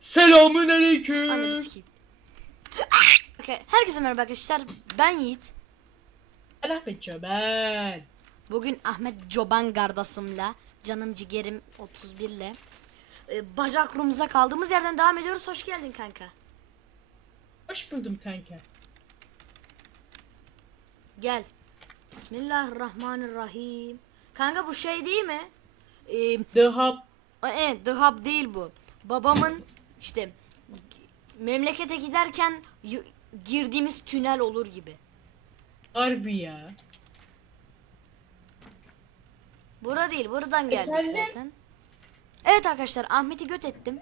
Selamün aleyküm. Okay, Herkese merhaba arkadaşlar. Ben Yiğit. Ben Ahmet ben. Bugün Ahmet Çoban Gardasım'la canım ciğerim 31 ile e, bacak rumumuza kaldığımız yerden devam ediyoruz. Hoş geldin kanka. Hoş buldum kanka. Gel. Bismillahirrahmanirrahim. Kanka bu şey değil mi? Ee, The Hub. e, The Hub değil bu. Babamın işte memlekete giderken girdiğimiz tünel olur gibi. Harbi ya. Bura değil, buradan geldik Efendim? zaten. Evet arkadaşlar, Ahmet'i göt ettim.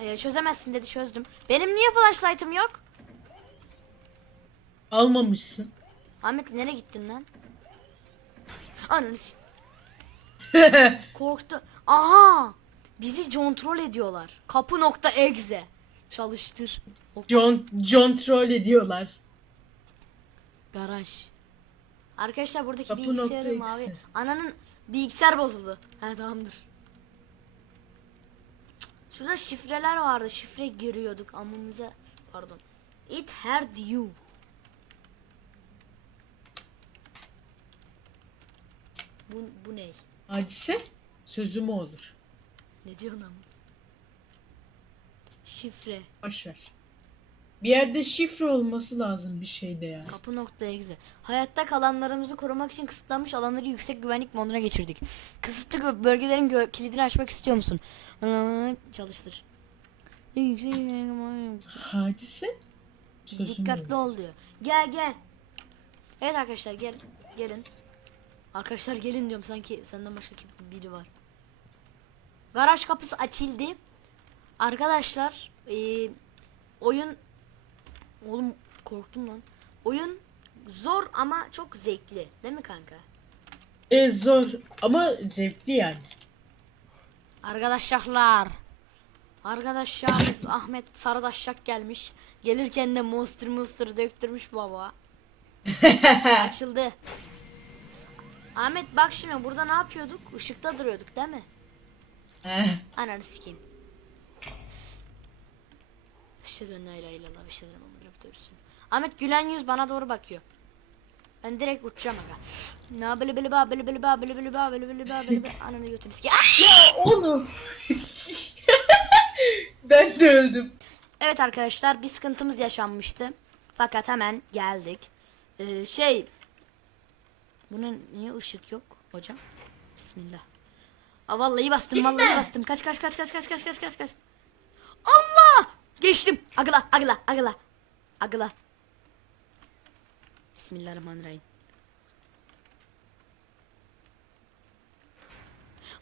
Ee, çözemezsin dedi, çözdüm. Benim niye flashlight'ım yok? Almamışsın. Ahmet nereye gittin lan? Ananı korktu. Aha! Bizi kontrol ediyorlar. Kapı nokta exe. Çalıştır. O John John troll ediyorlar. garaj. Arkadaşlar buradaki Kapı bilgisayarı nokta mavi. exe. Ananın bilgisayar bozuldu. He tamamdır. Şurada şifreler vardı. Şifre giriyorduk amımıza. Pardon. It heard you. Bu, bu ne? Hadise sözüm olur. Ne diyorsun ama? Şifre. Boşver. Bir yerde şifre olması lazım bir şeyde ya. Kapı nokta exe. Hayatta kalanlarımızı korumak için kısıtlanmış alanları yüksek güvenlik moduna geçirdik. Kısıtlı bölgelerin gö- kilidini açmak istiyor musun? Çalıştır. Yüksek güvenlik Hadise sözüm Dikkatli ol diyor. Gel gel. Evet arkadaşlar gel. Gelin. Arkadaşlar gelin diyorum sanki senden başka biri var. Garaj kapısı açıldı. Arkadaşlar eee, oyun oğlum korktum lan. Oyun zor ama çok zevkli. Değil mi kanka? E, zor ama zevkli yani. Arkadaşlar. Arkadaşlarımız Ahmet Sarıdaşşak gelmiş. Gelirken de monster monster döktürmüş baba. Açıldı. Ahmet bak şimdi burada ne yapıyorduk? Işıkta duruyorduk değil mi? Heh. Ananı sikeyim. İşte dön la ilahe illallah bir şeyler. Ahmet gülen yüz bana doğru bakıyor. Ben direkt uçacağım aga. Na böyle böyle ba böyle böyle ba böyle böyle ba böyle böyle ba böyle böyle ananı sikeyim. Ah! Ya oğlum. ben de öldüm. Evet arkadaşlar bir sıkıntımız yaşanmıştı. Fakat hemen geldik. Ee, şey bunun niye ışık yok hocam? Bismillah. Aa, vallahi bastım vallahi bastım. Kaç kaç kaç kaç kaç kaç kaç kaç kaç. Allah! Geçtim. Agla agla agla. Agla. Bismillahirrahmanirrahim.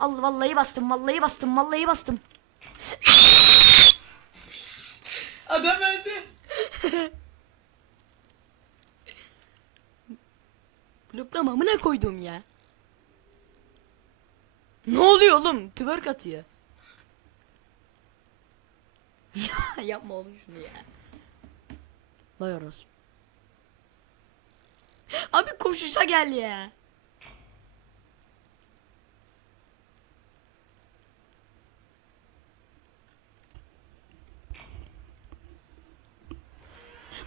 Allah vallahi bastım vallahi bastım vallahi bastım. Adam öldü. Bloklama amına koydum ya. Ne oluyor oğlum? Twerk atıyor. ya yapma oğlum şunu ya. Vay orospu. Abi koşuşa gel ya.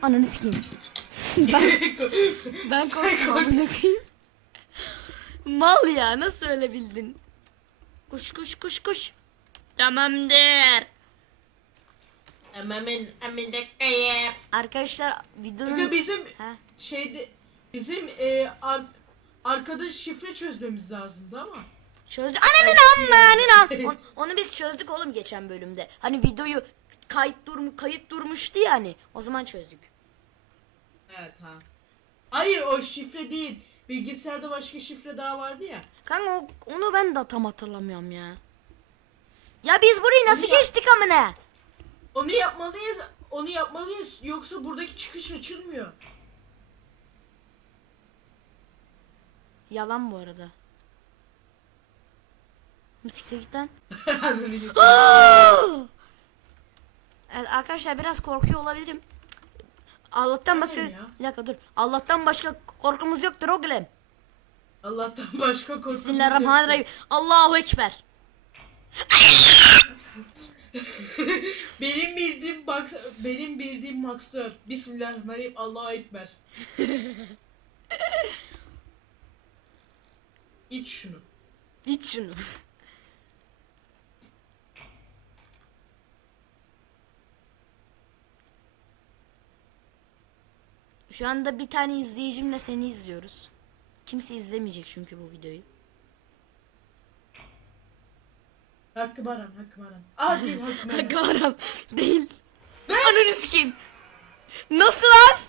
Ananı sikeyim. ben, ben korktum. Mal ya nasıl öyle bildin? Kuş kuş kuş kuş. Tamamdır. Amanın amındakaya. Arkadaşlar videonun... Çünkü bizim Ha? şeyde bizim e, ar- arkada şifre çözmemiz lazımdı ama. Çözdü. Ananın ammanın am. On- Onu biz çözdük oğlum geçen bölümde. Hani videoyu kayıt durmu kayıt durmuştu ya hani. O zaman çözdük. Evet ha. Hayır o şifre değil. Bilgisayarda başka şifre daha vardı ya. Kanka o- onu ben de tam hatırlamıyorum ya. Ya biz burayı nasıl Ya- geçtik amına? Onu yapmalıyız. Onu yapmalıyız. Yoksa buradaki çıkış açılmıyor. Yalan bu arada. Siktir git lan. Evet arkadaşlar biraz korkuyor olabilirim. Allah'tan başka ya. bir dakika dur. Allah'tan başka korkumuz yoktur oğlum. Allah'tan başka korkumuz Bismillahirrahmanirrahim. Allahu ekber. benim bildiğim Max, benim bildiğim 4. Bismillahirrahmanirrahim. Allahu ekber. İç şunu. İç şunu. Şu anda bir tane izleyicimle seni izliyoruz. Kimse izlemeyecek çünkü bu videoyu. Hakkı Baran, Hakkı Baran. Aa değil Hakkı Baran. Kameram değil. Ananı sikeyim. Nasıl lan?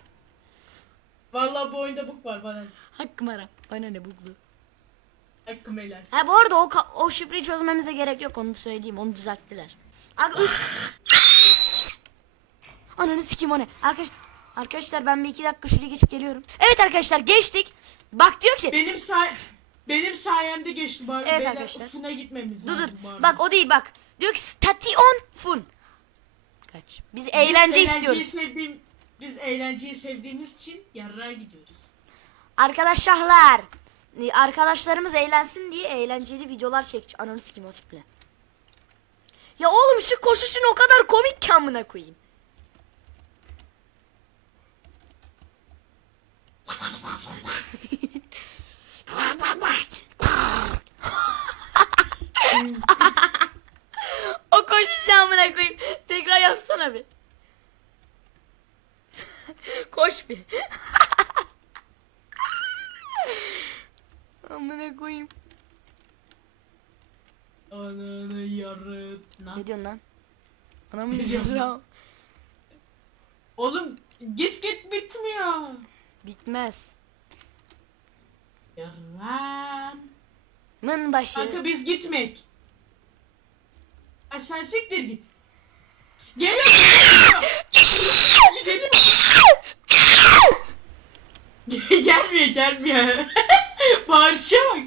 Vallahi bu oyunda bug var bana. Hakkı Maram. Bana ne buglu. Hakkı Meyler. Ha bu arada o, o şifreyi çözmemize gerek yok onu söyleyeyim onu düzelttiler. Abi üst... Ananı sikeyim o ne? Arkadaş... Arkadaşlar ben bir iki dakika şuraya geçip geliyorum. Evet arkadaşlar geçtik. Bak diyor ki... Benim say benim sayemde geçti bari. Evet Beyler, arkadaşlar. Ufuna gitmemiz Dur dur. lazım arada. Bak o değil bak. Diyor ki station fun. Kaç. Biz eğlence Biz istiyoruz. Sevdiğim, biz eğlenceyi sevdiğimiz için yarrağa gidiyoruz. Arkadaşlar. Arkadaşlarımız eğlensin diye eğlenceli videolar çek. Ananı sikeyim o tiple. Ya oğlum şu koşuşun o kadar komik ki amına koyayım. O koşuş ne amına koyayım. Tekrar yapsana bir. Koş bir. Amına koyayım. Ananı yarı. Ne diyorsun lan? Anamı Ne diyorsun? yarrağım. Oğlum git git bitmiyor. Bitmez. Yarram. Mın başı. Kanka biz gitmek. Sen siktir git. Geliyor. geliyor. gelmiyor gelmiyor. Bağırışa bak.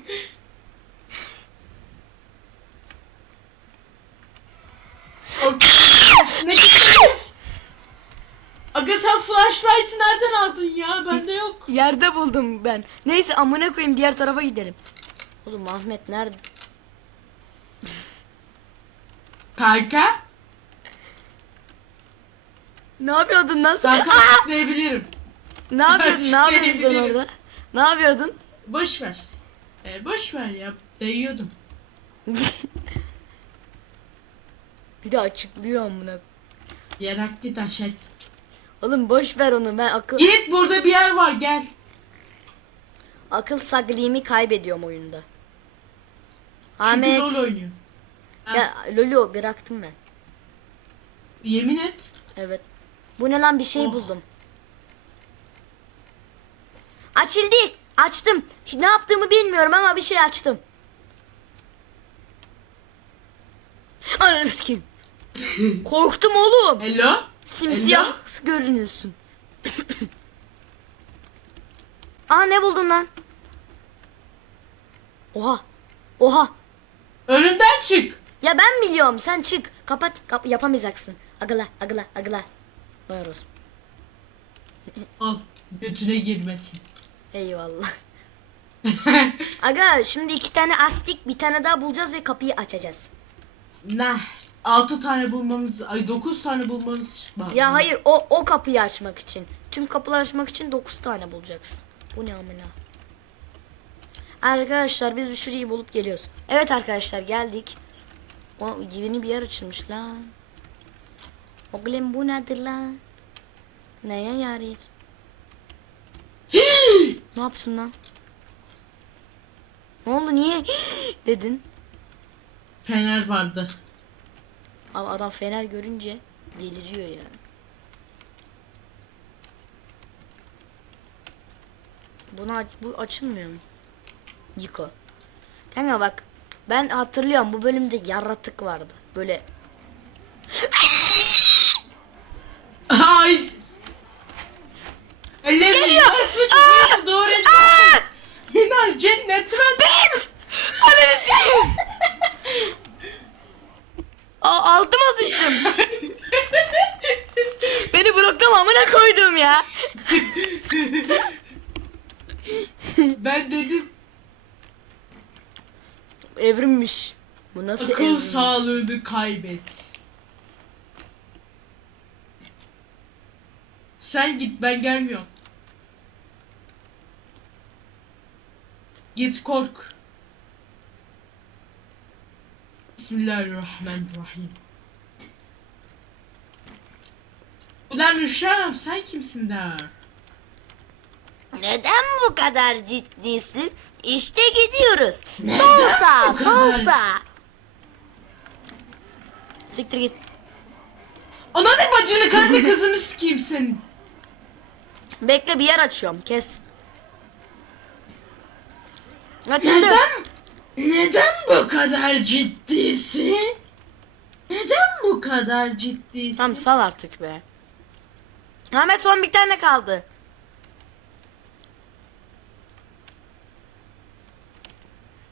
O ne gittiniz? Sen flashlight'ı nereden aldın ya? Bende yok. Yerde buldum ben. Neyse amına koyayım diğer tarafa gidelim. Oğlum Ahmet nerede? Kanka. Ne yapıyordun lan sen? Kanka açıklayabilirim. Ne yapıyordun? Ne yapıyordun sen Açıklayabilirim. orada? Ne yapıyordun? Boş ver. Ee, boş ver ya. Değiyordum. bir de açıklıyor amına. Yaraklı taşak. Oğlum boş ver onu. Ben akıl Yiğit burada bir yer var gel. akıl sagliğimi kaybediyorum oyunda. Çünkü Ahmet. LoL oynuyor. Ya Lolo bıraktım ben. Yemin et. Evet. Bu ne lan bir şey Oh. buldum. Açıldı. Açtım. Şimdi ne yaptığımı bilmiyorum ama bir şey açtım. Ananı sikeyim. Korktum oğlum. Hello? Simsiyah görünüyorsun. Aa ne buldun lan? Oha. Oha. Önümden çık. Ya ben biliyorum sen çık. Kapat. Kap yapamayacaksın. Agla agla agla. Buyuruz. Al. Götüne girmesin. Eyvallah. Aga şimdi iki tane astik bir tane daha bulacağız ve kapıyı açacağız. nah. 6 tane bulmamız, ay 9 tane bulmamız var. Ya hayır o o kapıyı açmak için. Tüm kapıları açmak için 9 tane bulacaksın. Bu ne amına? Arkadaşlar biz bir şurayı bulup geliyoruz. Evet arkadaşlar geldik. O yeni bir yer açılmış lan. Oğlum bu nedir lan? Neye yarar? ne yaptın lan? Ne oldu niye dedin? Fener vardı. Ama adam fener görünce deliriyor yani. Bunu aç, bu açılmıyor mu? Yıka. Kanka bak ben hatırlıyorum bu bölümde yaratık vardı. Böyle Ay. Ellerini Geliyor. Aa! burası doğru et. Aa! Final cennet ben. Ananı sikeyim. Oğlum. Beni bloklama amına koydum ya. ben dedim Evrimmiş. Bu nasıl akıl evrimmiş? sağlığını kaybet. Sen git ben gelmiyorum. Git kork. Bismillahirrahmanirrahim. Ulan Uşağım sen kimsin der? Neden bu kadar ciddisin? İşte gidiyoruz. Sol sağ, sol sağ. Siktir git. Ananı bacını kendi kızını sikeyim senin. Bekle bir yer açıyorum. Kes. Açıldı. Neden? Neden bu kadar ciddisin? Neden bu kadar ciddisin? Tamam sal artık be. Ahmet son bir tane kaldı.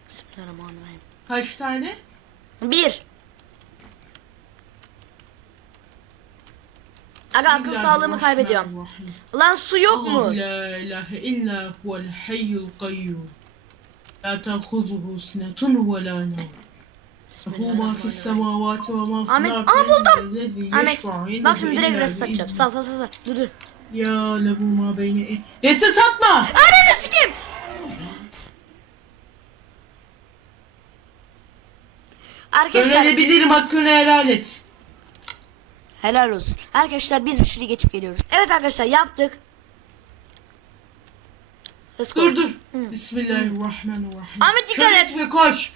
Bismillahirrahmanirrahim. Kaç tane? Bir. Aga akıl sağlığımı kaybediyorum. Lan su yok mu? La ilahe illa huvel hayyul kayyum. La tehuzuhu sinetun ve la nevm. Ahmet, aa buldum. Ahmet, bak şimdi direkt rest atacağım. Sal sal sal. Dur dur. Ya levuma beyni. Reset atma. Ananı sikeyim. Arkadaşlar. Öğrenebilirim hakkını helal et. Helal olsun. Arkadaşlar biz bu şurayı geçip geliyoruz. Evet arkadaşlar yaptık. Let's. Dur dur. Bismillahirrahmanirrahim. Ahmet dikkat et. Koş.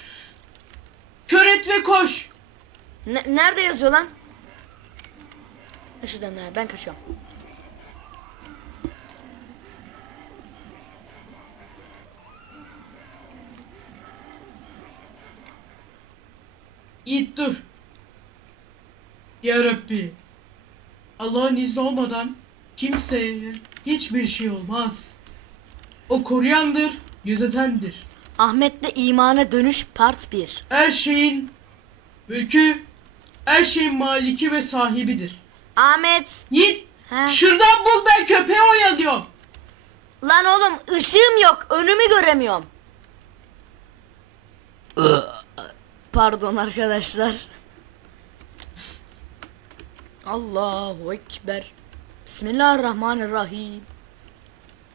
Kör et ve koş. Ne- nerede yazıyor lan? Şuradan ha, ben kaçıyorum. Yiğit dur. Ya Rabbi. Allah'ın izni olmadan kimseye hiçbir şey olmaz. O koruyandır, gözetendir. Ahmet'le imana dönüş part 1. Her şeyin mülkü, her şeyin maliki ve sahibidir. Ahmet. Yiğit, şuradan bul ben köpeği oyalıyorum. Lan oğlum ışığım yok. Önümü göremiyorum. Pardon arkadaşlar. Allahu Ekber. Bismillahirrahmanirrahim.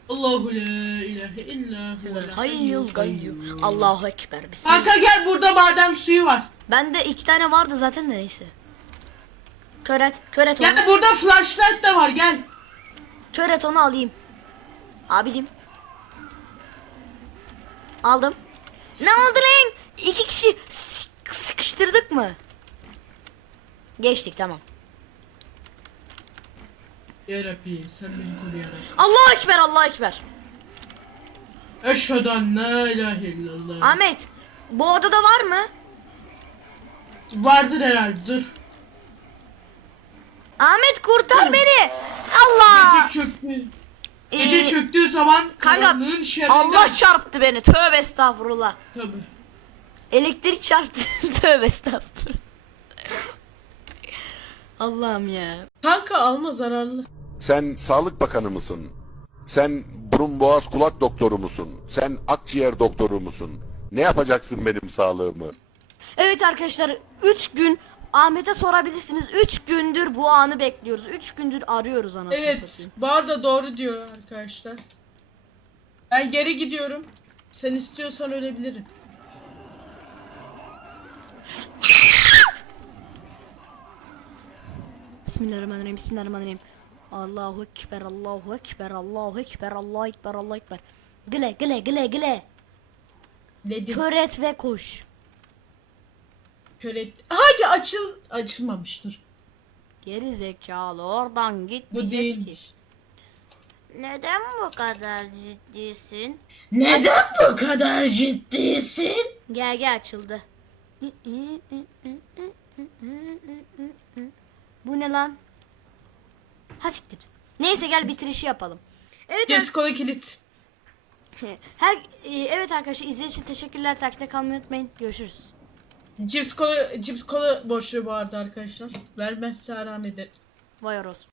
Allahu la ilahe illa huvel Hayyul gayyum. Allahu Ekber. Bismillah. Kanka gel burada badem suyu var. Bende iki tane vardı zaten de neyse. Köret, köret onu. Gel burada flashlight da var gel. Köret onu alayım. Abicim. Aldım. Ne oldu lan? İki kişi sık- sıkıştırdık mı? Geçtik tamam. Ya Rabbi sen beni koru ya Rabbi. Allahu Ekber Allahu Ekber. Eşhedü en la ilahe illallah. Ahmet bu odada var mı? Vardır herhalde dur. Ahmet kurtar beni. Allah. Gece çöktü. Gece Ee, çöktüğü zaman kanka, karanlığın şerrinden... Allah çarptı beni. Tövbe estağfurullah. Tabii. Elektrik çarptı. Tövbe estağfurullah. Allah'ım ya. Kanka alma zararlı. Sen Sağlık Bakanı mısın? Sen burun boğaz kulak doktoru musun? Sen akciğer doktoru musun? Ne yapacaksın benim sağlığımı? Evet arkadaşlar 3 gün Ahmet'e sorabilirsiniz. 3 gündür bu anı bekliyoruz. 3 gündür arıyoruz anasını Evet. satayım. Bar da doğru diyor arkadaşlar. Ben geri gidiyorum. Sen istiyorsan ölebilirim. Bismillahirrahmanirrahim. Bismillahirrahmanirrahim. Allahu ekber. Allahu ekber. Allahu ekber. Allahu ekber. Allahu ekber. Gile gile gile gile. Dedim. Kör et ve koş. Kör et. Hadi açıl. Açılmamıştır. Geri zekalı oradan git Bu diyeceğiz ki. Neden bu kadar ciddisin? Neden bu kadar ciddisin? Gel gel açıldı. Bu ne lan? Ha siktir. Neyse gel bitirişi yapalım. Evet Disco'da kilit. her e, evet arkadaşlar izlediğiniz için teşekkürler. Takipte kalmayı unutmayın. Görüşürüz. Cips kola, cips kola borçlu bu arada arkadaşlar. Vermezse haram eder. Vay orospu.